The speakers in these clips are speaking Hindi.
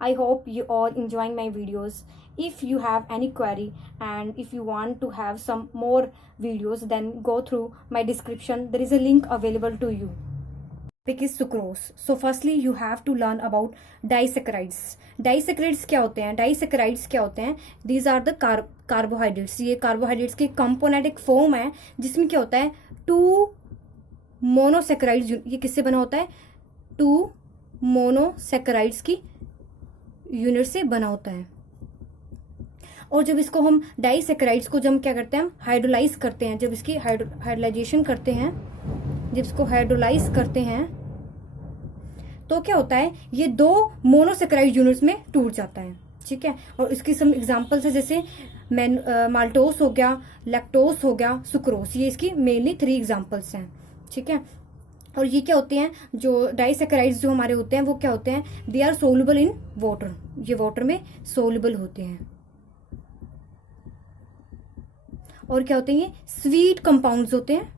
I hope you all enjoying my videos. If you have any query and if you want to have some more videos, then go through my description. There is a link available to you. Topic is sucrose. So firstly you have to learn about disaccharides. Disaccharides क्या होते हैं? Disaccharides क्या होते हैं? These are the carbohydrates. ये carbohydrates के component एक form है जिसमें क्या होता है, टू मोनोसेक्राइड्स. ये किससे बना होता है? टू मोनोसेक्राइड्स की यूनिट से बना होता है. और जब इसको हम डाइसेक्राइड्स को जब हम क्या करते हैं, हम हाइड्रोलाइज करते हैं. जब इसकी हाइड्रोलाइजेशन करते हैं, जब इसको हाइड्रोलाइज करते हैं तो क्या होता है, ये दो मोनोसेक्राइड यूनिट्स में टूट जाता है. ठीक है. और इसकी सम एग्जांपल्स है, जैसे माल्टोस हो गया, लैक्टोस हो गया, सुक्रोस. ये इसकी मेनली 3 एग्जांपल्स हैं. ठीक है. और ये क्या होते हैं, जो डाइसेक्राइड्स जो हमारे होते हैं वो क्या होते हैं, they are soluble in water. ये वाटर में सोल्यूबल होते हैं. और क्या होते हैं, ये स्वीट कंपाउंड्स होते हैं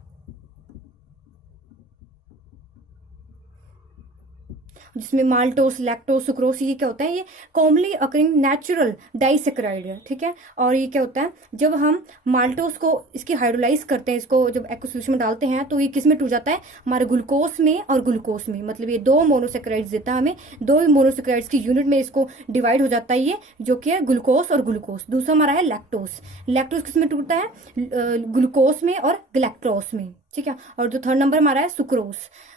जिसमें माल्टोस, लैक्टोस, सुक्रोस, ये क्या होता है, ये कॉमनली अकरिंग नेचुरल डाइसेक्राइड है. ठीक है. और ये क्या होता है, जब हम माल्टोस को इसकी हाइड्रोलाइज करते हैं, इसको जब एक्वा सॉल्यूशन में डालते हैं तो ये किस में टूट जाता है, हमारे ग्लूकोस में और ग्लूकोस में. मतलब ये दो मोनोसेक्राइड्स देता है हमें, दो मोनोसेक्राइड्स की यूनिट में इसको डिवाइड हो जाता है ये, जो कि है ग्लूकोस और ग्लूकोस. दूसरा हमारा है लैक्टोस. लैक्टोस किस में टूटता है, ग्लूकोस में और गैलेक्टोस में. ठीक है. और जो थर्ड नंबर हमारा है सुक्रोस,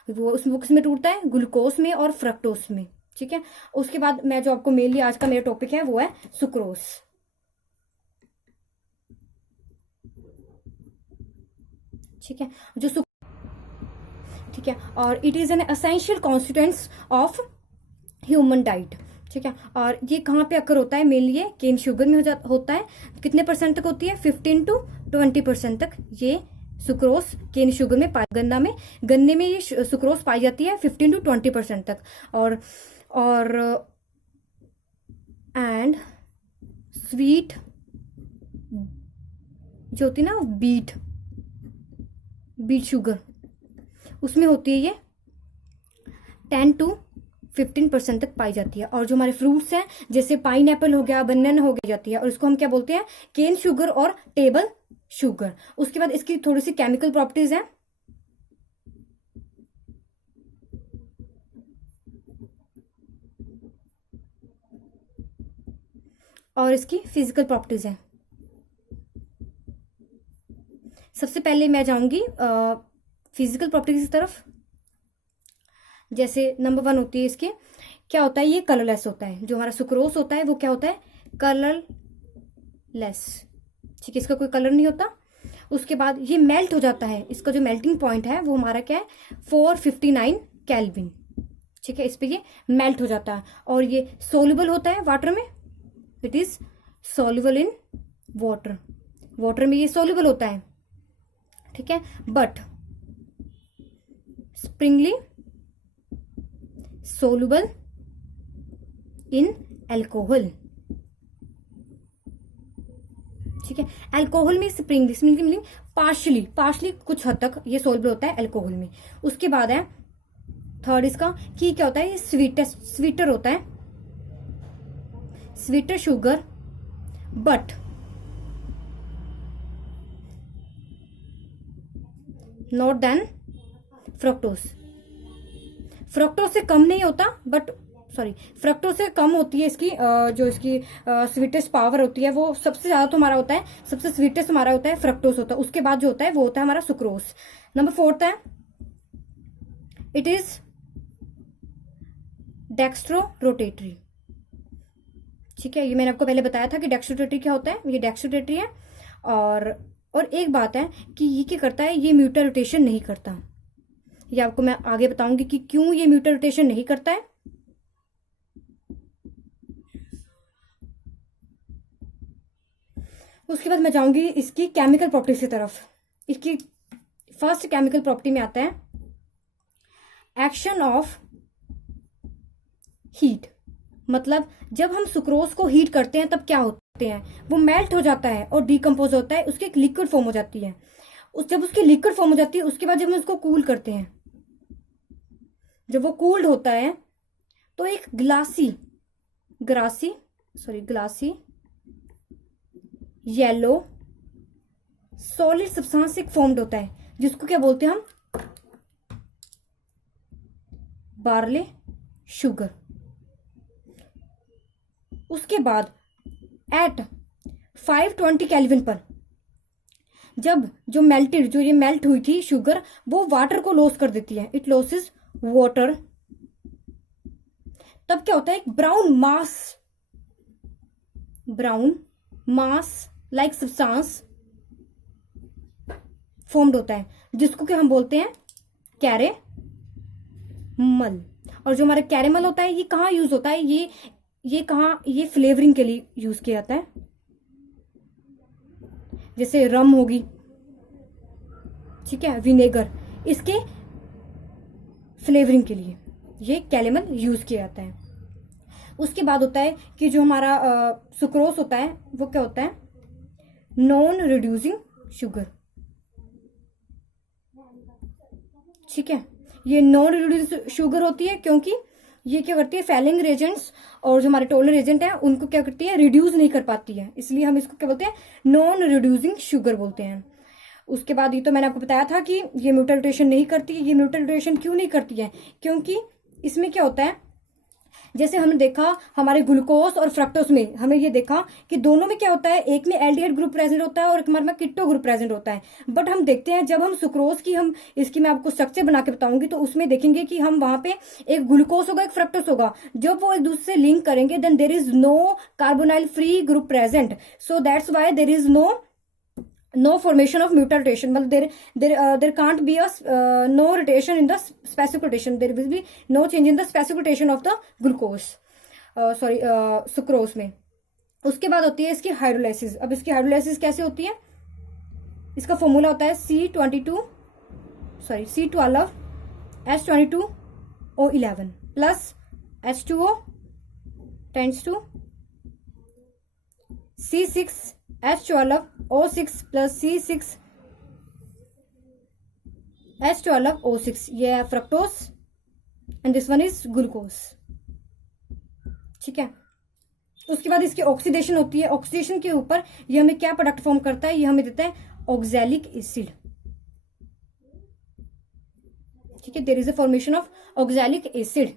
वो किस में टूटता है, ग्लूकोस में और फ्रक्टोस में. ठीक है. उसके बाद मैं जो आपको मेनली आज का मेरा टॉपिक है वो है सुक्रोस. ठीक है. ठीक है. और it is an essential constituents of human diet. ठीक है. और ये कहाँ पे अकर होता है, मेनली ये केन शुगर में होता है. कितने परसेंट तक होती है, 15 to 20% तक ये सुक्रोस केन शुगर में गन्ने में ये सुक्रोस पाई जाती है 15 to 20% तक. और एंड स्वीट जो होती है ना, बीट शुगर, उसमें होती है ये 10 to 15% तक पाई जाती है. और जो हमारे फ्रूट्स हैं, जैसे पाइनएप्पल हो गया, बनाना हो गया जाती है, और इसको हम क्या बोलते हैं, केन शुगर और टेबल शुगर. उसके बाद इसकी थोड़ी सी केमिकल प्रॉपर्टीज हैं. और इसकी फिजिकल प्रॉपर्टीज हैं. सबसे पहले मैं जाऊंगी फिजिकल प्रॉपर्टीज की तरफ. जैसे नंबर 1 होती है इसकी, क्या होता है, ये कलरलेस होता है. जो हमारा सुक्रोस होता है वो क्या होता है, कलरलेस. ठीक है. इसका कोई कलर नहीं होता. उसके बाद ये मेल्ट हो जाता है. इसका जो मेल्टिंग पॉइंट है वो हमारा क्या है, 459 केल्विन. ठीक है. इस पे ये मेल्ट हो जाता है. और ये सोल्यूबल होता है वाटर में. It is soluble in water में ये सोल्यूबल होता है. ठीक है. But Sprüngli soluble in alcohol. ठीक है. अल्कोहल में स्प्रिंगली पार्शली कुछ हद तक ये सोल्यूबल होता है अल्कोहल में. उसके बाद है थर्ड इसका कि क्या होता है, ये स्वीटर होता है, sweeter sugar, but not than fructose. Fructose से कम नहीं होता, बट फ्रक्टोस से कम होती है इसकी जो इसकी स्वीटेस्ट पावर होती है, वो सबसे ज्यादा तो हमारा होता है, सबसे स्वीटेस्ट हमारा होता है फ्रक्टोस होता है. उसके बाद जो होता है वो होता है हमारा सुक्रोस. नंबर 4 है, इट इज डेक्स्ट्रो रोटेटरी. ठीक है. ये मैंने आपको पहले बताया था कि डेक्स्ट्रोरोटेटरी क्या होता है, ये डेक्स्ट्रोरोटेटरी है. और एक बात है कि ये क्या करता है, ये म्यूटल रोटेशन नहीं करता. ये आपको मैं आगे बताऊंगी कि क्यों ये म्यूटल रोटेशन नहीं करता है. उसके बाद मैं जाऊंगी इसकी केमिकल प्रॉपर्टीज की तरफ. इसकी फर्स्ट केमिकल प्रॉपर्टी में आता है एक्शन ऑफ हीट. मतलब जब हम सुक्रोज को हीट करते हैं तब क्या होते हैं, वो मेल्ट हो जाता है और डिकम्पोज होता है, उसकी एक लिक्विड फॉर्म हो जाती है. जब उसकी लिक्विड फॉर्म हो जाती है उसके बाद जब हम उसको कूल करते हैं, जब वो कूल्ड होता है तो एक glassy glassy yellow solid substance एक फॉर्म्ड होता है, जिसको क्या बोलते हैं हम, बार्ले शुगर। उसके बाद एट 520 केल्विन पर जब जो ये मेल्ट हुई थी शुगर, वो वाटर को लॉस कर देती है, इट लॉसेस वाटर, तब क्या होता है, एक ब्राउन मास लाइक सब्सटेंस फॉर्म्ड होता है, जिसको कि हम बोलते हैं कैरेमल। और जो हमारा कैरेमल होता है, ये कहाँ यूज होता है, ये फ्लेवरिंग के लिए यूज किया जाता है, जैसे रम होगी, ठीक है, विनेगर, इसके फ्लेवरिंग के लिए ये कैरेमल यूज किया जाता है। उसके बाद होता है कि जो हमारा सुक्रोज होता है, वो क्या होता है, नॉन रिड्यूसिंग शुगर, ठीक है, ये नॉन रिड्यूसिंग शुगर होती है, क्योंकि ये क्या करती है, फैलिंग रेजेंट्स और जो हमारे टोलर एजेंट है उनको क्या करती है, रिड्यूस नहीं कर पाती है, इसलिए हम इसको क्या बोलते हैं, नॉन रिड्यूसिंग शुगर बोलते हैं। उसके बाद ये तो मैंने आपको बताया था कि ये म्यूटेशन नहीं करती है। ये म्यूटेशन क्यों नहीं करती है, क्योंकि इसमें क्या होता है, जैसे हमने देखा हमारे ग्लूकोज और फ्रक्टोज में, हमें ये देखा कि दोनों में क्या होता है, एक में एल्डिहाइड ग्रुप प्रेजेंट होता है और एक हमारे में कीटो ग्रुप प्रेजेंट होता है। बट हम देखते हैं जब हम सुक्रोज की इसकी मैं आपको स्ट्रक्चर बना के बताऊंगी, तो उसमें देखेंगे कि हम वहां पे एक ग्लूकोज होगा, एक फ्रक्टोज होगा, जब वो एक दूसरे से लिंक करेंगे then there is no carbonyl free group present, so that's why there is no formation of mutation, but there can't be a no rotation in the specific rotation, there will be no change in the specific rotation of the glucose sucrose में। उसके बाद होती है इसकी हाइड्रोलाइसिस। अब इसकी हाइड्रोलाइसिस कैसे होती है, इसका फॉर्मूला होता है C12H22O11 plus H2O tends to C6H12O6 plus C6H12O6, ये है fructose and this one is glucose, ठीक है। उसके बाद इसकी ऑक्सीडेशन होती है। ऑक्सीडेशन के ऊपर ये हमें क्या प्रोडक्ट फॉर्म करता है, ये हमें देता है ऑक्सैलिक एसिड, ठीक है, there is a formation of oxalic acid.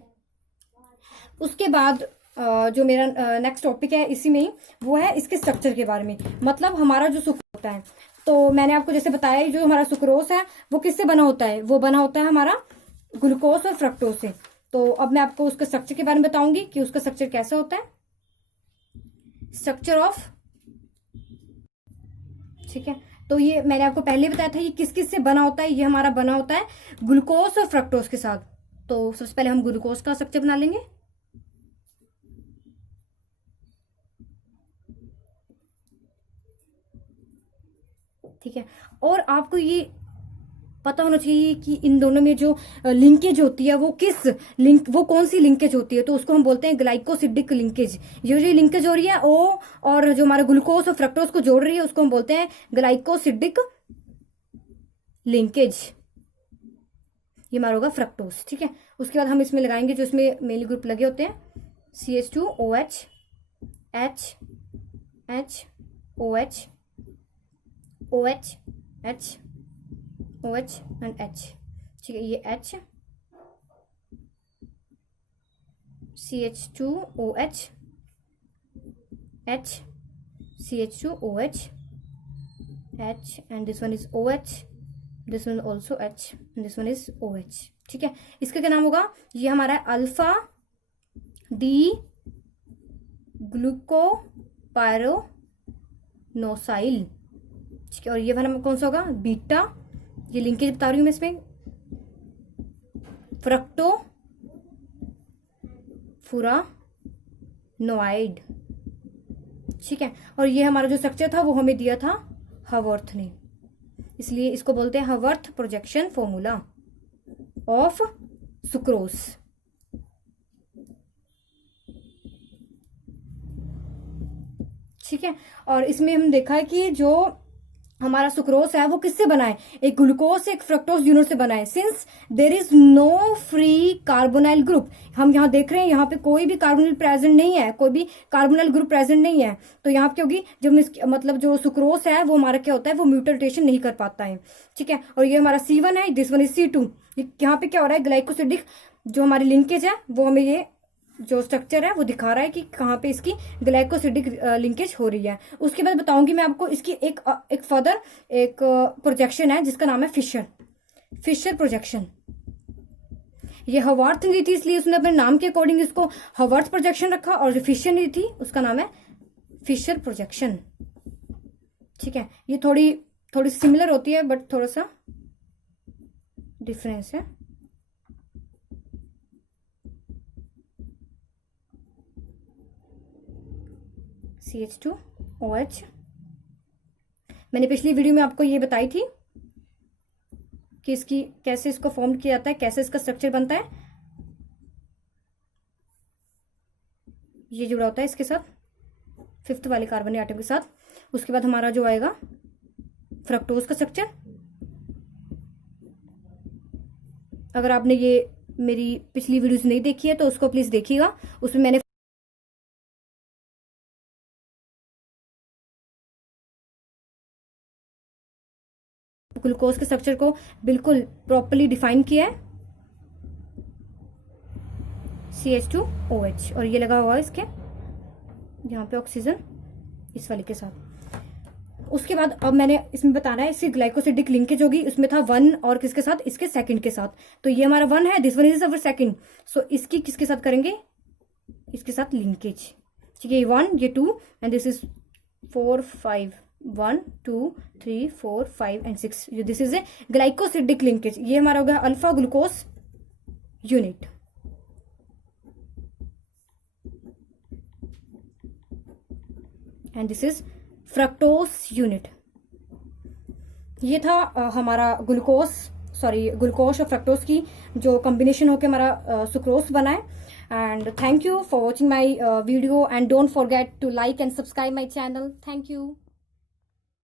उसके बाद जो मेरा नेक्स्ट टॉपिक है इसी में ही, वो है इसके स्ट्रक्चर के बारे में, मतलब हमारा जो सुक्रोज होता है। तो मैंने आपको जैसे बताया, जो हमारा सुक्रोज है वो किससे बना होता है, वो बना होता है हमारा ग्लूकोज और फ्रक्टोज से। तो अब मैं आपको उसके स्ट्रक्चर के बारे में बताऊंगी कि उसका स्ट्रक्चर कैसा होता है, स्ट्रक्चर ऑफ, ठीक है। तो ये मैंने आपको पहले बताया था, ये किस किस से बना होता है, ये हमारा बना होता है ग्लूकोज और फ्रक्टोज के साथ। तो सबसे पहले हम ग्लूकोज का स्ट्रक्चर बना लेंगे। ठीक है, और आपको ये पता होना चाहिए कि इन दोनों में जो लिंकेज होती है वो कौन सी लिंकेज होती है, तो उसको हम बोलते हैं ग्लाइकोसिडिक लिंकेज। ये जो लिंकेज हो रही है ओ और जो हमारा ग्लूकोज और फ्रक्टोज को जोड़ रही है, उसको हम बोलते हैं ग्लाइकोसिडिक लिंकेज, ये हमारा होगा फ्रक्टोज, ठीक है। उसके बाद हम इसमें लगाएंगे जो इसमें मेनली ग्रुप लगे होते हैं, CH2OH H H OH OH H OH and H, ठीक है, ये H CH2OH H CH2OH H and this one is OH, this one also H and this one is OH, ठीक है। इसका क्या नाम होगा, ये हमारा अल्फा डी ग्लूकोपायरोनोसाइल, ठीक है। और ये वाला कौन सा होगा, बीटा, ये लिंकेज बता रही हूं मैं इसमें, फ्रक्टो फुरानोआइड, ठीक है। और ये हमारा जो स्ट्रक्चर था वो हमें दिया था हवर्थ ने, इसलिए इसको बोलते हैं हवर्थ प्रोजेक्शन फॉर्मूला ऑफ सुक्रोज, ठीक है। और इसमें हम देखा है कि जो हमारा सुक्रोज है वो किससे बना है, एक ग्लूकोज से एक फ्रक्टोज यूनिट से बना है। Since there is no free carbonyl group, हम यहाँ देख रहे हैं यहाँ पे कोई भी कार्बोनिल प्रेजेंट नहीं है, कोई भी कार्बोनाइल ग्रुप प्रेजेंट नहीं है। तो यहाँ पे क्या होगी, जब मतलब जो सुक्रोज है वो हमारा क्या होता है, वो म्यूटेशन नहीं कर पाता है, ठीक है। और ये हमारा C1 है, दिस वन इज C2। यहाँ पे क्या हो रहा है, ग्लाइकोसिडिक जो हमारी लिंकेज है वो हमें ये जो स्ट्रक्चर है वो दिखा रहा है कि कहाँ पे इसकी ग्लाइकोसिडिक लिंकेज हो रही है। उसके बाद बताऊंगी मैं आपको इसकी एक फर्दर एक प्रोजेक्शन है जिसका नाम है फिशर प्रोजेक्शन। ये हवार्थ नहीं थी इसलिए उसने अपने नाम के अकॉर्डिंग इसको हवार्थ प्रोजेक्शन रखा, और जो फिशर नहीं थी उसका नाम है फिशर प्रोजेक्शन, ठीक है। ये थोड़ी सिमिलर होती है बट थोड़ा सा डिफरेंस है। CH2OH। मैंने पिछली वीडियो में आपको ये बताई थी कि इसकी कैसे इसको फॉर्म किया जाता है, कैसे इसका स्ट्रक्चर बनता है। ये जुड़ा होता है इसके साथ 5th वाले कार्बन एटम के साथ। उसके बाद हमारा जो आएगा फ्रक्टोज का स्ट्रक्चर। अगर आपने ये मेरी पिछली वीडियोस नहीं देखी है तो उसको प्लीज देखिएगा, उसमें मैंने ग्लूकोज के स्ट्रक्चर को बिल्कुल प्रॉपर्ली डिफाइन किया है। CH2OH, और ये लगा हुआ है इसके यहाँ पे ऑक्सीजन इस वाले के साथ। उसके बाद अब मैंने इसमें बताना है इसकी ग्लाइकोसिडिक लिंकेज होगी, उसमें था 1 और किसके साथ, इसके सेकंड के साथ। तो ये हमारा 1 है, this one is our second. So इसकी किसके साथ करेंगे, इसके साथ लिंकेज, ठीक है। ये 1, ये 2 and this is 4 5 1 2 3 4 5 and 6। This is a glycosidic linkage. ये हमारा हो गया alpha glucose unit. And this is fructose unit. ये था हमारा ग्लूकोज और फ्रक्टोज की जो कॉम्बिनेशन होकर हमारा सुक्रोज बना है। And thank you for watching my video and don't forget to like and subscribe my channel. Thank you.